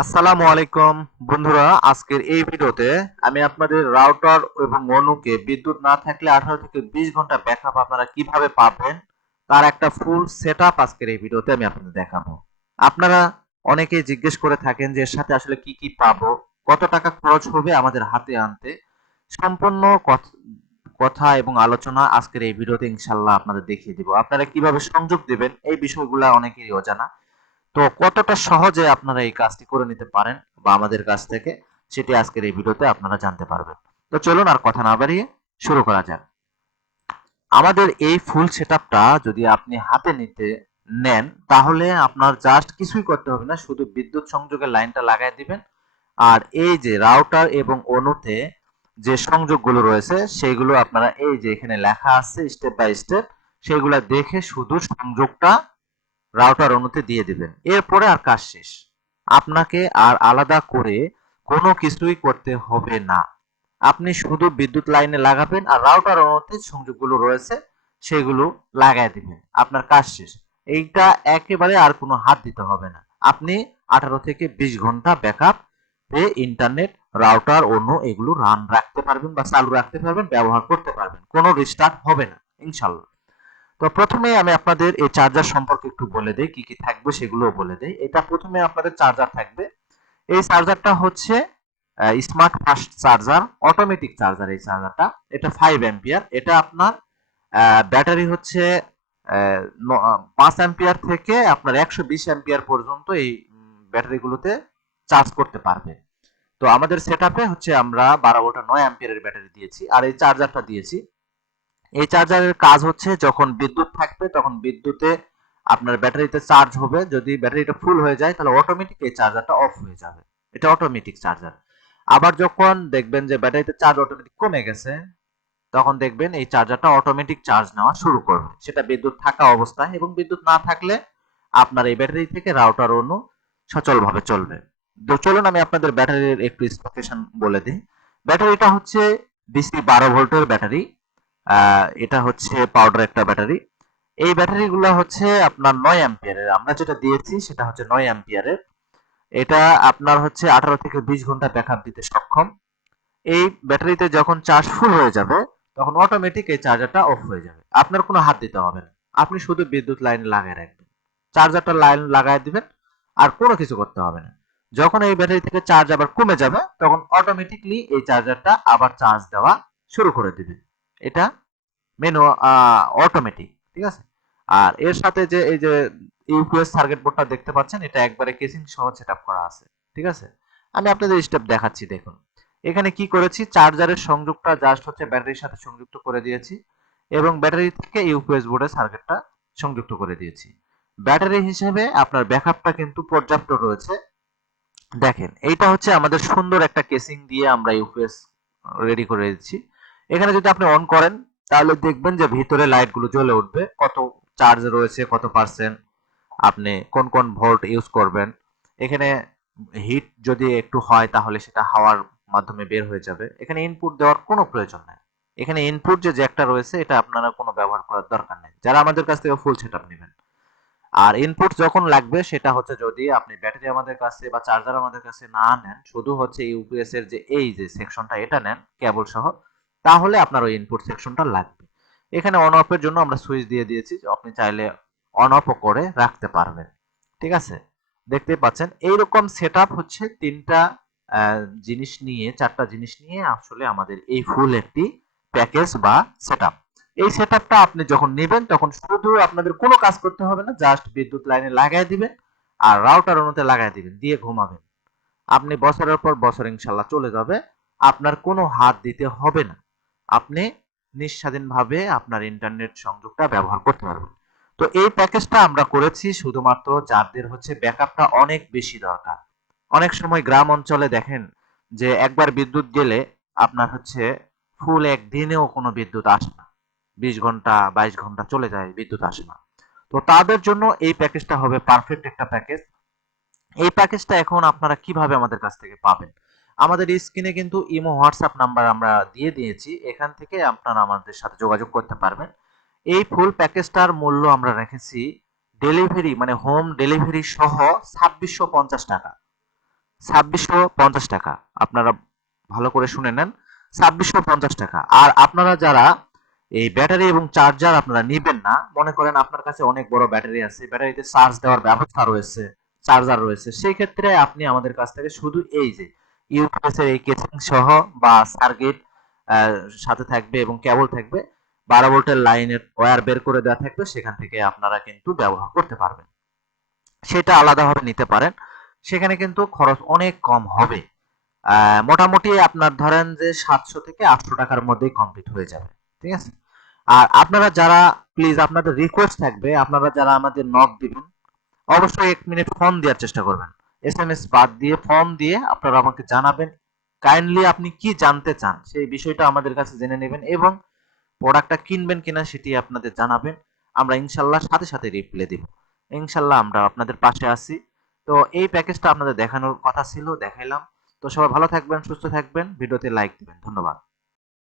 আসসালামু আলাইকুম বন্ধুরা, আজকের এই ভিডিওতে আমি আপনাদের রাউটার এবং মনুকে বিদ্যুৎ না থাকলে 18 থেকে 20 ঘন্টা ব্যাকআপ আপনারা কিভাবে পাবেন তার একটা ফুল সেটআপ আজকের এই ভিডিওতে আমি আপনাদের দেখাবো। আপনারা অনেকেই জিজ্ঞেস করে থাকেন যে এর সাথে আসলে কি কি পাবো, কত টাকা খরচ হবে আমাদের হাতে আনতে। সম্পূর্ণ কথা এবং আলোচনা আজকের এই ভিডিওতে ইনশাল্লাহ আপনাদের দেখিয়ে দিব। আপনারা কিভাবে সংযোগ দিবেন এই বিষয়গুলো অনেকেরই অজানা। তো কতটা সহজে আপনারা এই কাজটি করে নিতে পারেন বা আমাদের কাছ থেকে, সেটি আজকের এই ভিডিওতে আপনারা জানতে পারবেন। তো চলুন আর কথা না বাড়িয়ে শুরু করা যাক। আমাদের এই ফুল সেটআপটা যদি আপনি হাতে নিতে নেন তাহলে আপনার জাস্ট কিছুই করতে হবে না, শুধু বিদ্যুৎ সংযোগের লাইনটা লাগাই দিবেন। আর এই যে রাউটার এবং অনুতে যে সংযোগগুলো রয়েছে সেগুলো আপনারা এই যে এখানে লেখা আছে স্টেপ বাই স্টেপ, সেগুলো দেখে শুধু সংযোগটা রাউটার অনুতে দিয়ে দিবেন। এরপরে আর কাজ শেষ। আপনাকে আর আলাদা করে কোনো কিছুই করতে হবে না। আপনি শুধু বিদ্যুৎ লাইনে লাগাবেন আর রাউটার অনুতে সংযোগগুলো রয়েছে সেগুলো লাগাই দিবেন। আপনার কাজ শেষ। এইটা একেবারে আর কোনো হাত দিতে হবে না। আপনি 18 থেকে 20 ঘন্টা ব্যাকআপ এ ইন্টারনেট, রাউটার, অন্য এগুলো রান রাখতে পারবেন বা চালু রাখতে পারবেন, ব্যবহার করতে পারবেন। কোনো রিস্টার্ট হবে না ইনশাল্লাহ। তো প্রথমে আমি আপনাদের এই চার্জার সম্পর্কে একটু বলে দেই, কি কি থাকবে সেগুলোও বলে দেই। এটা প্রথমে আপনাদের চার্জার থাকবে। এই চার্জারটা হচ্ছে smart fast charger, automatic charger. এই চার্জারটা এটা 5 অ্যাম্পিয়ার। এটা আপনার ব্যাটারি হচ্ছে 5 অ্যাম্পিয়ার থেকে আপনার 120 অ্যাম্পিয়ার পর্যন্ত এই ব্যাটারিগুলোতে চার্জ করতে পারবে। তো আমাদের সেটআপে হচ্ছে আমরা 12 ভোল্ট 9 অ্যাম্পিয়ারের ব্যাটারি দিয়েছি আর এই চার্জারটা দিয়েছি। এই চার্জারের কাজ হচ্ছে যখন বিদ্যুৎ থাকবে তখন বিদ্যুতে আপনার ব্যাটারিতে চার্জ হবে। যদি ব্যাটারিটা ফুল হয়ে যায় তাহলে অটোমেটিক এই চার্জারটা অফ হয়ে যাবে। এটা অটোমেটিক চার্জার। আবার যখন দেখবেন যে ব্যাটারিতে চার্জ অটোমেটিক কমে গেছে তখন দেখবেন এই চার্জারটা অটোমেটিক চার্জ নেওয়া শুরু করবে, সেটা বিদ্যুৎ থাকা অবস্থায়। এবং বিদ্যুৎ না থাকলে আপনার এই ব্যাটারি থেকে রাউটার অন্য সচলভাবে চলবে। তো চলুন আমি আপনাদের ব্যাটারির একটু স্পেসিফিকেশন বলে দিই। ব্যাটারিটা হচ্ছে ডিসি 12 ভোল্টের ব্যাটারি। এটা হচ্ছে পাউডার একটা ব্যাটারি। এই ব্যাটারিগুলো হচ্ছে আপনার 9 অ্যাম্পিয়ারের। আমরা যেটা দিয়েছি সেটা হচ্ছে 9 অ্যাম্পিয়ারের। এটা আপনার হচ্ছে 18 থেকে 20 ঘন্টা ব্যাকআপ দিতে সক্ষম। এই ব্যাটারিতে যখন চার্জ ফুল হয়ে যাবে তখন অটোমেটিক এই চার্জারটা অফ হয়ে যাবে। আপনার কোনো হাত দিতে হবে না। আপনি শুধু বিদ্যুৎ লাইন লাগায় রাখবেন। চার্জারটা লাইন লাগায় দিবেন আর কোনো কিছু করতে হবে না। যখন এই ব্যাটারি থেকে চার্জ আবার কমে যাবে তখন অটোমেটিকলি এই চার্জারটা আবার চার্জ দেওয়া শুরু করে দিবে। এটা মেনু অটোমেটিক, ঠিক আছে। আর এর সাথে যে এই যে ইউপিএস সার্কিট বোর্ডটা দেখতে পাচ্ছেন, এটা একবারে কেসিং সহ সেটআপ করা আছে, ঠিক আছে। আমি আপনাদের স্টেপ দেখাচ্ছি, দেখুন। এখানে কি করেছি, চার্জারের সংযোগটা জাস্ট হচ্ছে ব্যাটারির সাথে সংযুক্ত করে দিয়েছি এবং ব্যাটারি থেকে ইউপিএস বোর্ডের সার্কিটটা সংযুক্ত করে দিয়েছি। ব্যাটারি হিসেবে আপনার ব্যাকআপটা কিন্তু পর্যাপ্ত রয়েছে। দেখেন, এইটা হচ্ছে আমাদের সুন্দর একটা কেসিং দিয়ে আমরা ইউপিএস রেডি করে দিচ্ছি। এখানে যদি আপনি অন করেন তাহলে দেখবেন যে ভিতরে লাইটগুলো জ্বলে উঠবে, কত চার্জ রয়েছে, কত পার্সেন্ট, আপনি কোন কোন ভোল্ট ইউজ করবেন। এখানে হিট যদি একটু হয় তাহলে সেটা হাওয়ার মাধ্যমে বের হয়ে যাবে। এখানে ইনপুট দেওয়ার কোনো প্রয়োজন নাই। এখানে ইনপুট যে জ্যাকটা রয়েছে এটা আপনারা কোনো ব্যবহার করার দরকার নেই যারা আমাদের কাছ থেকে ফুল সেটআপ নেবেন। আর ইনপুট যখন লাগবে সেটা হচ্ছে যদি আপনি ব্যাটারি আমাদের কাছে বা চার্জার আমাদের কাছে না নেন, শুধু হচ্ছে ইউপিএস এর যে এই যে সেকশনটা এটা নেন কেবল সহ, তাহলে আপনার ওই ইনপুট সেকশনটা লাগবে। এখানে অন অফ এর জন্য আমরা সুইচ দিয়ে দিয়েছি, আপনি চাইলে অন অফও করে রাখতে পারবেন, ঠিক আছে। দেখতে পাচ্ছেন এইরকম সেটআপ হচ্ছে তিনটা জিনিস নিয়ে, চারটা জিনিস নিয়ে আসলে আমাদের এই ফুল একটি প্যাকেজ বা সেটআপ। এই সেটআপটা আপনি যখন নেবেন তখন শুধু আপনাদের কোনো কাজ করতে হবে না, জাস্ট বিদ্যুৎ লাইনে লাগাই দিবেন আর রাউটার অনুতে লাগাই দিবেন, দিয়ে ঘুমাবেন। আপনি বছরের পর বছর ইনশাল্লাহ চলে যাবে। আপনার কোনো হাত দিতে হবে না। আপনি নিঃস্বাধীনভাবে আপনার ইন্টারনেট সংযোগটা ব্যবহার করতে পারবেন। তো এই প্যাকেজটা আমরা করেছি শুধুমাত্র যাদের হচ্ছে ব্যাকআপটা অনেক বেশি দরকার। অনেক সময় গ্রাম অঞ্চলে দেখেন যে একবার বিদ্যুৎ গেলে আপনার হচ্ছে ফুল একদিনেও কোনো বিদ্যুৎ আসে না। 20 ঘন্টা 22 ঘন্টা চলে যায়, বিদ্যুৎ আসে না। তো তাদের জন্য এই প্যাকেজটা হবে পারফেক্ট একটা প্যাকেজ। এই প্যাকেজটা এখন আপনারা কিভাবে আমাদের কাছ থেকে পাবেন? আমাদের স্ক্রিনে কিন্তু ইমো হোয়াটসঅ্যাপ নাম্বার আমরা দিয়ে দিয়েছি, এখান থেকে আপনারা আমাদের সাথে যোগাযোগ করতে পারবেন। এই ফুল প্যাকেজটার মূল্য আমরা রেখেছি ডেলিভারি মানে হোম ডেলিভারি সহ 2650 টাকা। 2650 টাকা। আপনারা ভালো করে শুনে নেন, 2650 টাকা। আর আপনারা যারা এই ব্যাটারি এবং চার্জার আপনারা নিবেন না, মনে করেন আপনার কাছে অনেক বড় ব্যাটারি আছে, ব্যাটারিতে চার্জ দেওয়ার ব্যবস্থা রয়েছে, চার্জার রয়েছে, সেই ক্ষেত্রে আপনি আমাদের কাছ থেকে শুধু এই যে ইউপিএস এর এই কেসিং সহ বা সার্কিট সাথে থাকবে এবং কেবল থাকবে, 12 ভোল্টের লাইনের ওয়্যার বের করে দেওয়া থাকবে, সেখান থেকে আপনারা কিন্তু ব্যবহার করতে পারবেন। সেটা আলাদাভাবে নিতে পারেন, সেখানে কিন্তু খরচ অনেক কম হবে। মোটামুটি আপনার ধরেন যে 700 থেকে 800 টাকার মধ্যেই কমপ্লিট হয়ে যাবে। ঠিক আছে? আর আপনারা যারা, প্লিজ আপনাদের রিকোয়েস্ট থাকবে, আপনারা যারা আমাদের নক দিবেন, অবশ্যই 1 মিনিট ফোন দেওয়ার চেষ্টা করবেন। এসএমএস বাদ দিয়ে ফোন দিয়ে আপনারা আমাকে জানাবেন কাইন্ডলি আপনি কি জানতে চান, সেই বিষয়টা আমাদের কাছে জেনে নেবেন এবং প্রোডাক্টটা কিনবেন কিনা সেটি আপনাদের জানাবেন। আমরা ইনশাল্লাহ সাথে সাথে রিপ্লাই দিব। ইনশাল্লাহ আমরা আপনাদের পাশে আছি। তো এই প্যাকেজটা আপনাদের দেখানোর কথা ছিল, দেখাইলাম। তো সবাই ভালো থাকবেন, সুস্থ থাকবেন, ভিডিওতে লাইক দিবেন। ধন্যবাদ।